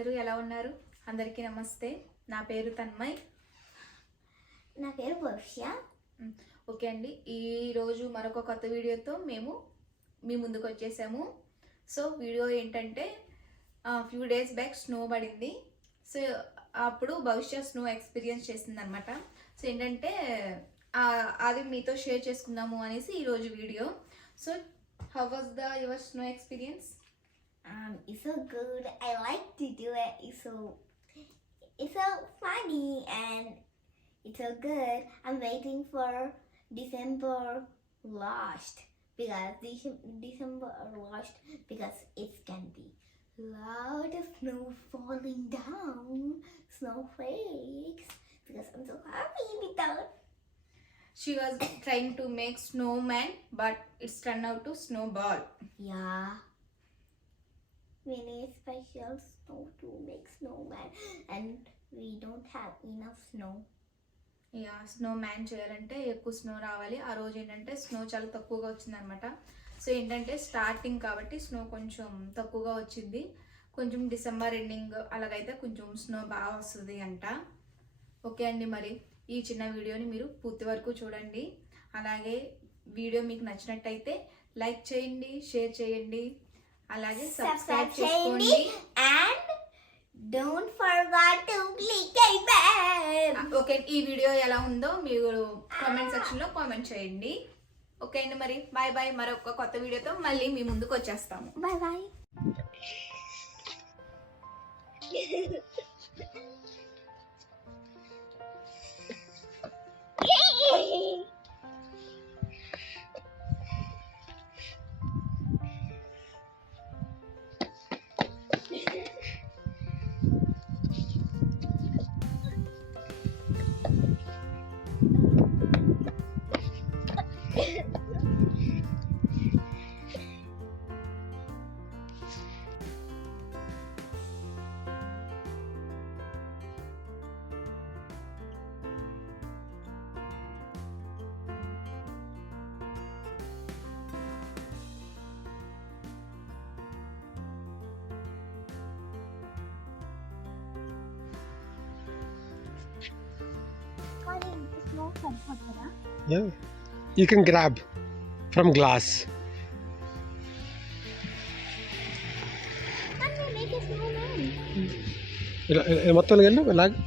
అందరూ ఎలా ఉన్నారు? అందరికీ నమస్తే. నా పేరు తన్మయ్. నా పేరు భవిష్య. ఓకే అండి, ఈరోజు మరొక కొత్త వీడియోతో మేము మీ ముందుకు వచ్చేసాము. సో వీడియో ఏంటంటే ఫ్యూ డేస్ బ్యాక్ స్నో పడింది. సో అప్పుడు భవిష్య స్నో ఎక్స్పీరియన్స్ చేసింది అనమాట. సో ఏంటంటే అది మీతో షేర్ చేసుకుందాము అనేసి ఈరోజు video. So how was your snow experience? It's so good. I like to do it. It's so funny and it's so good. I'm waiting for December last because it's gonna be lot of snow falling down, snowflakes. Because I'm so happy with that. She was trying to make snowman, but it's turned out to snowball. Yeah. We need special snow to make snowman, and we don't have enough snow. Yeah, snow man చేయాలంటే ఎక్కువ స్నో రావాలి. ఆ రోజు ఏంటంటే స్నో చాలా తక్కువగా వచ్చిందనమాట. సో ఏంటంటే స్టార్టింగ్ కాబట్టి స్నో కొంచెం తక్కువగా వచ్చింది. కొంచెం డిసెంబర్ ఎండింగ్ అలాగైతే కొంచెం స్నో బాగా వస్తుంది అంట. ఓకే అండి, మరి ఈ చిన్న వీడియోని మీరు పూర్తి వరకు చూడండి. అలాగే వీడియో మీకు నచ్చినట్టయితే లైక్ చేయండి, షేర్ చేయండి, అలాగే సబ్స్క్రైబ్ చేసుకోండి. And don't forget to click a bell. Okay, ఈ వీడియో ఎలా ఉందో మీరు కామెంట్ సెక్షన్ లో కామెంట్ చేయండి. ఓకే అండి, మరి బాయ్ బాయ్. మరొక కొత్త వీడియోతో మళ్ళీ మీ ముందుకు వచ్చేస్తాము. Bye bye. Yeah, you can grab from glass. Can we make a snowman? మొత్తం వెళ్ళి అలాగే